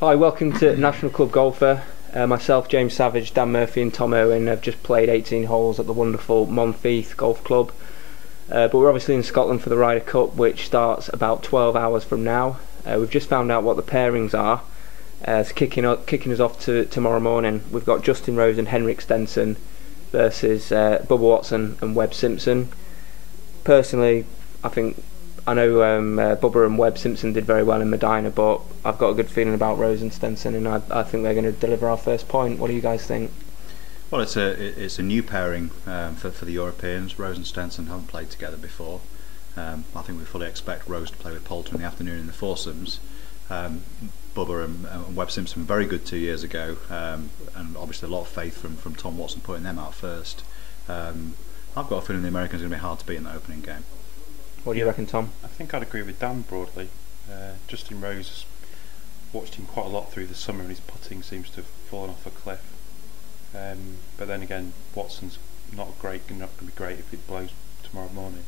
Hi, welcome to National Club Golfer. Myself, James Savage, Dan Murphy and Tom Owen have just played 18 holes at the wonderful Monfils Golf Club. But we're obviously in Scotland for the Ryder Cup, which starts about 12 hours from now. We've just found out what the pairings are. It's kicking us off to tomorrow morning. We've got Justin Rose and Henrik Stenson versus Bubba Watson and Webb Simpson. Personally, I know Bubba and Webb Simpson did very well in Medina, but I've got a good feeling about Rose and Stenson, and I think they're going to deliver our first point. What do you guys think? Well, it's a new pairing for the Europeans. Rose and Stenson haven't played together before. I think we fully expect Rose to play with Poulter in the afternoon in the foursomes. Bubba and Webb Simpson were very good 2 years ago, and obviously a lot of faith from Tom Watson putting them out first. I've got a feeling the Americans are going to be hard to beat in that opening game. What do you reckon, Tom? I think I'd agree with Dan broadly. Justin Rose, watched him quite a lot through the summer, and his putting seems to have fallen off a cliff. But then again, Watson's not going to be great if it blows tomorrow morning.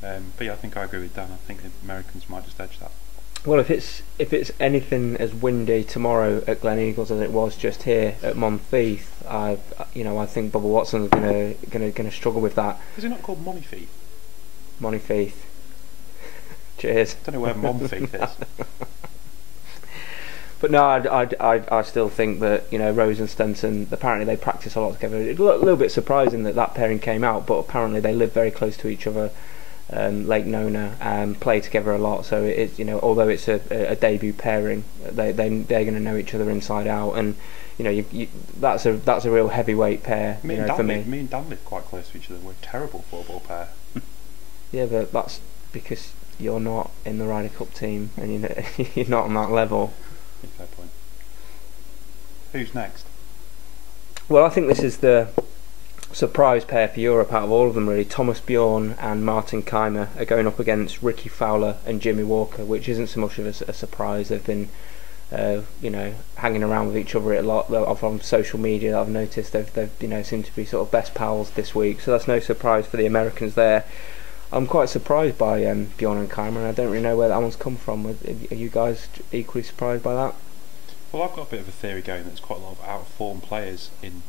But yeah, I think I agree with Dan. I think the Americans might just edge that. Well, if it's anything as windy tomorrow at Glen Eagles as it was just here at Monfils, I think Bubba Watson's gonna struggle with that. Is it not called Monifeith? Monfils. Cheers. I don't know where Monfils is. But no, I still think that Rose and Stenson, apparently they practice a lot together. It's a little bit surprising that pairing came out, but apparently they live very close to each other. Lake Nona, and play together a lot. So it's although it's a debut pairing, they're going to know each other inside out, and that's a real heavyweight pair. For me. Me and Dan live quite close to each other. We're a terrible fourball pair. Yeah, but that's because you're not in the Ryder Cup team, and you're not on that level. Fair point. Who's next? Well, I think this is the surprise pair for Europe out of all of them, really. Thomas Bjorn and Martin Keimer are going up against Ricky Fowler and Jimmy Walker, which isn't so much of a surprise. They've been hanging around with each other a lot on social media. I've noticed they've seem to be sort of best pals this week, so that's no surprise for the Americans there. I'm quite surprised by Bjorn and Keimer, and I don't really know where that one's come from. Are you guys equally surprised by that? Well, I've got a bit of a theory going that there's quite a lot of out of form players in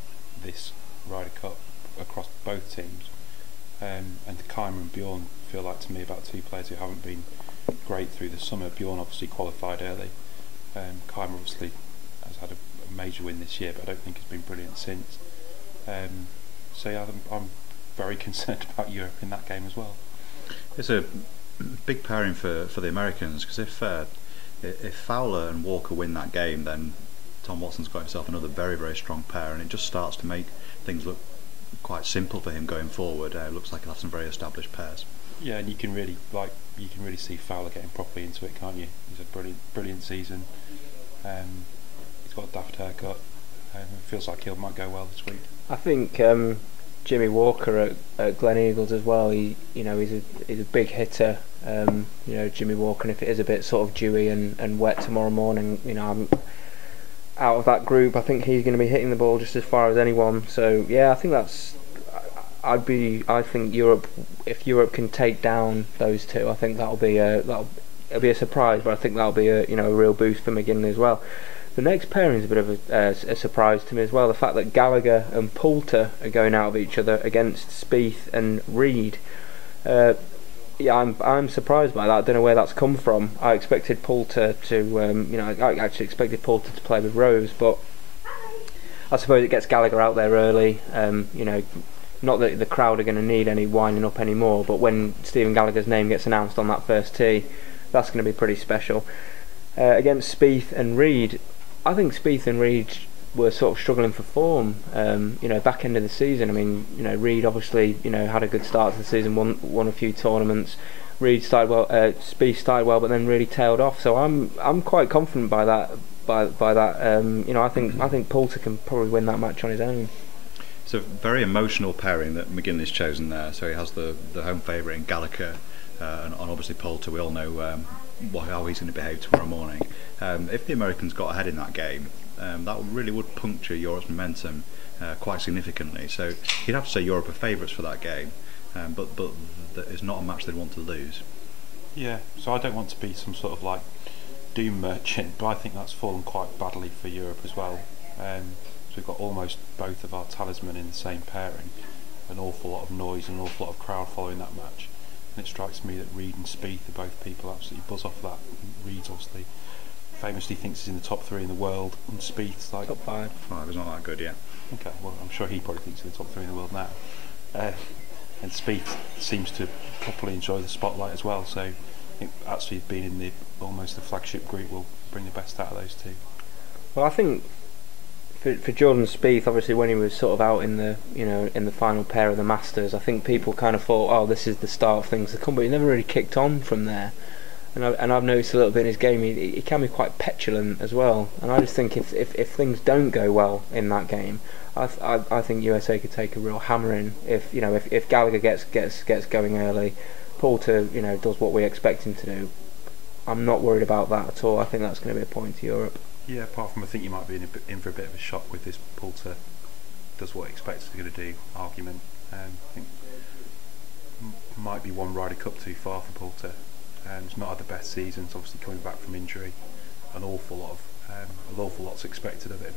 this Ryder Cup across both teams, and Keimer and Bjorn feel like to me about two players who haven't been great through the summer. Bjorn obviously qualified early. Keimer obviously has had a major win this year, but I don't think he's been brilliant since. So yeah, I'm very concerned about Europe in that game as well. It's a big pairing for the Americans, because if Fowler and Walker win that game, then Tom Watson's got himself another very, very strong pair, and it just starts to make things look quite simple for him going forward. It looks like he'll have some very established pairs. Yeah, and you can really see Fowler getting properly into it, can't you? He's a brilliant season. He's got a daft haircut. It feels like he might go well this week. I think Jimmy Walker at Glen Eagles as well. He's a big hitter. Jimmy Walker, and if it is a bit sort of dewy and wet tomorrow morning, I'm out of that group. I think he's going to be hitting the ball just as far as anyone. So yeah, I think I think Europe, if Europe can take down those two, I think it'll be a surprise. But I think that'll be a real boost for McGinley as well. The next pairing is a bit of a surprise to me as well. The fact that Gallagher and Poulter are going out of each other against Spieth and Reed. I'm surprised by that. I don't know where that's come from. I expected Poulter to, I actually expected Poulter to play with Rose, but I suppose it gets Gallagher out there early. Not that the crowd are going to need any winding up anymore, but when Stephen Gallagher's name gets announced on that first tee, that's going to be pretty special. Against Spieth and Reed, I think Spieth and Reed were sort of struggling for form. Back end of the season. I mean, Reed obviously had a good start to the season, won a few tournaments. Reed started well, Spieth started well, but then really tailed off. So I'm quite confident by that. I think Poulter can probably win that match on his own. It's a very emotional pairing that McGinley's chosen there. So he has the home favourite in Gallagher, and obviously Poulter. We all know how he's going to behave tomorrow morning. If the Americans got ahead in that game, that really would puncture Europe's momentum quite significantly. So you'd have to say Europe are favourites for that game, but it's not a match they'd want to lose. Yeah, so I don't want to be some sort of doom merchant, but I think that's fallen quite badly for Europe as well. So we've got almost both of our talisman in the same pairing, an awful lot of noise and an awful lot of crowd following that match. And it strikes me that Reed and Spieth are both people absolutely buzz off that. Reed's obviously famously thinks he's in the top 3 in the world, and Spieth's like top 5. 5 is not that good yet. Okay, well I'm sure he probably thinks he's in the top 3 in the world now. And Spieth seems to properly enjoy the spotlight as well. So I think actually being in almost the flagship group will bring the best out of those two. Well, I think for Jordan Spieth, obviously when he was sort of out in the final pair of the Masters, I think people kind of thought, oh, this is the start of things to come, but he never really kicked on from there. And I've noticed a little bit in his game, he can be quite petulant as well. And I just think if things don't go well in that game, I think USA could take a real hammering. If Gallagher gets going early, Poulter does what we expect him to do. I'm not worried about that at all. I think that's going to be a point to Europe. Yeah, apart from I think you might be in for a bit of a shock with this Poulter does what he expects he's going to do argument. I think might be one Ryder Cup too far for Poulter. He's not had the best seasons, obviously coming back from injury. An awful lot's expected of him.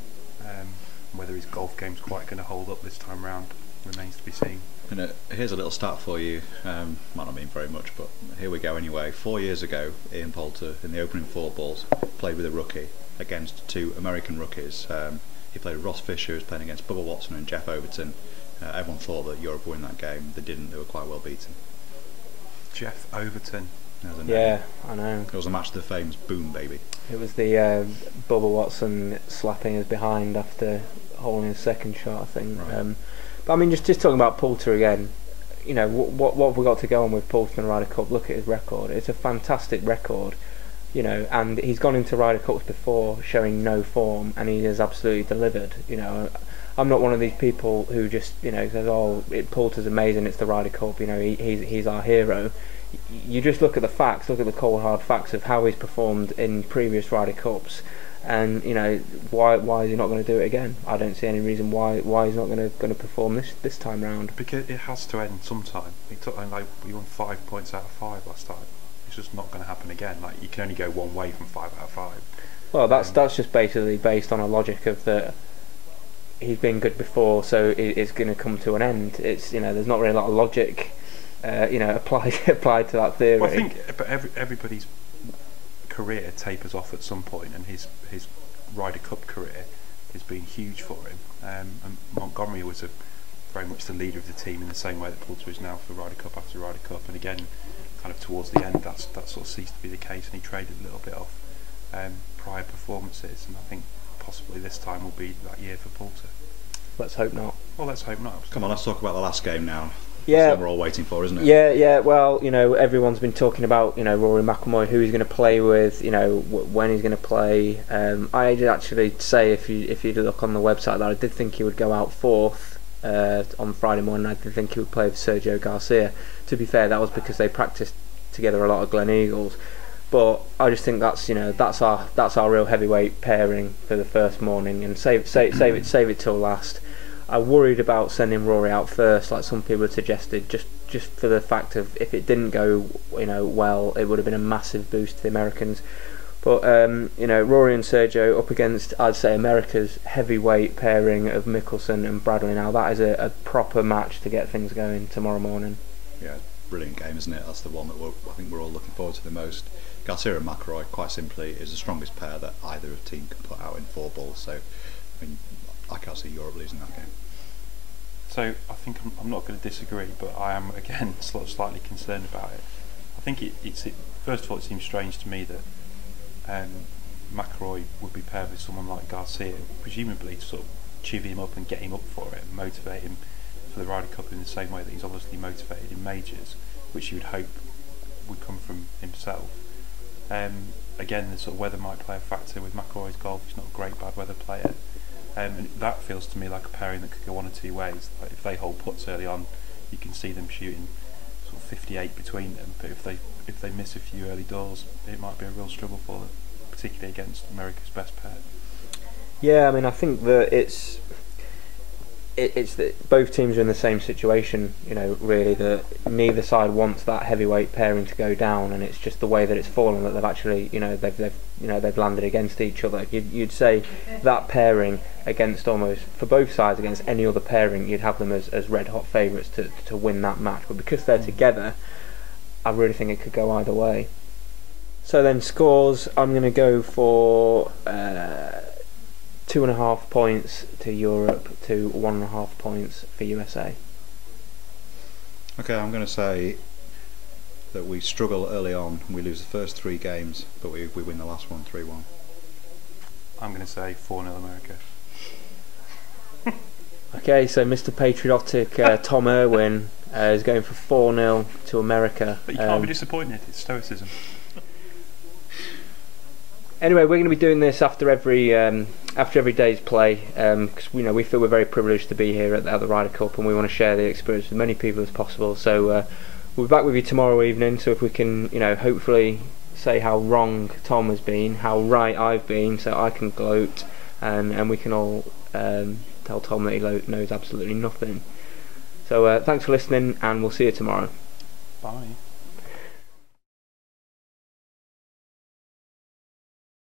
Whether his golf game's quite going to hold up this time round remains to be seen. And here's a little stat for you. Might not mean very much, but here we go anyway. 4 years ago, Ian Poulter in the opening 4 balls played with a rookie against 2 American rookies. He played with Ross Fisher, who was playing against Bubba Watson and Jeff Overton. Everyone thought that Europe would win that game. They didn't. They were quite well beaten. Jeff Overton. Yeah, I know. It was a match of the famous boom, baby. It was the Bubba Watson slapping us behind after holding his second shot, I think. Right. But I mean, just talking about Poulter again, what have we got to go on with Poulter in the Ryder Cup? Look at his record. It's a fantastic record, and he's gone into Ryder Cups before showing no form, and he has absolutely delivered. I'm not one of these people who just says, "Oh, Poulter's amazing. It's the Ryder Cup. He's our hero." You just look at the facts, look at the cold hard facts of how he's performed in previous Ryder Cups, and why is he not going to do it again? I don't see any reason why he's not going to perform this time round. Because it has to end sometime. We won 5 points out of 5 last time. It's just not going to happen again. Like, you can only go one way from 5 out of 5. Well, that's just basically based on a logic of that he's been good before, so it's going to come to an end. It's there's not really a lot of logic. Applied to that theory. Well, I think, but everybody's career tapers off at some point, and his Ryder Cup career has been huge for him. And Montgomery was very much the leader of the team in the same way that Poulter is now for Ryder Cup after Ryder Cup. And again, kind of towards the end, that sort of ceased to be the case, and he traded a little bit off prior performances. And I think possibly this time will be that year for Poulter. Let's hope not. Well, let's hope not. Come on, let's talk about the last game now. Yeah, that's what we're all waiting for, isn't it? Yeah. Well, everyone's been talking about Rory McIlroy, who he's going to play with, when he's going to play. I did actually say if you look on the website that I did think he would go out 4th on Friday morning. I did think he would play with Sergio Garcia. To be fair, that was because they practiced together a lot at Glen Eagles. But I just think that's our real heavyweight pairing for the first morning, and save it till last. I worried about sending Rory out first, like some people had suggested, just for the fact of if it didn't go well, it would have been a massive boost to the Americans. But Rory and Sergio up against, I'd say, America's heavyweight pairing of Mickelson and Bradley. Now that is a proper match to get things going tomorrow morning. Yeah, brilliant game, isn't it? That's the one that I think we're all looking forward to the most. Garcia and McIlroy, quite simply, is the strongest pair that either team can put out in 4 balls. So, I mean, I can't see Europe losing that game. So I think I'm not going to disagree, but I am again slightly concerned about it. I think it's first of all, it seems strange to me that McIlroy would be paired with someone like Garcia, presumably to sort of chivvy him up and get him up for it, and motivate him for the Ryder Cup in the same way that he's obviously motivated in majors, which you would hope would come from himself. Again, the sort of weather might play a factor with McIlroy's golf. He's not a great bad weather player. And that feels to me like a pairing that could go one or two ways. Like if they hold putts early on, you can see them shooting sort of 58 between them. But if they miss a few early doors, it might be a real struggle for them, particularly against America's best pair. Yeah, I mean, I think that it's it's that both teams are in the same situation, you know, really, that neither side wants that heavyweight pairing to go down, and it's just the way that it's fallen that they've actually, you know, they've landed against each other. You'd say that pairing against, almost for both sides, against any other pairing, you'd have them as red hot favourites to win that match, but because they're together, I really think it could go either way. So then scores, I'm going to go for 2.5 points to Europe to 1.5 points for USA. Okay, I'm going to say that we struggle early on. We lose the first 3 games, but we win the last one 3-1. I'm going to say 4-0 America. Okay, so Mr. Patriotic Tom Irwin is going for 4-0 to America. But you can't be disappointed, it's stoicism. Anyway, we're going to be doing this after every day's play, because you know, we feel we're very privileged to be here at the Ryder Cup, and we want to share the experience with as many people as possible. So we'll be back with you tomorrow evening. So if we can, you know, hopefully say how wrong Tom has been, how right I've been, so I can gloat, and we can all tell Tom that he knows absolutely nothing. So thanks for listening, and we'll see you tomorrow. Bye.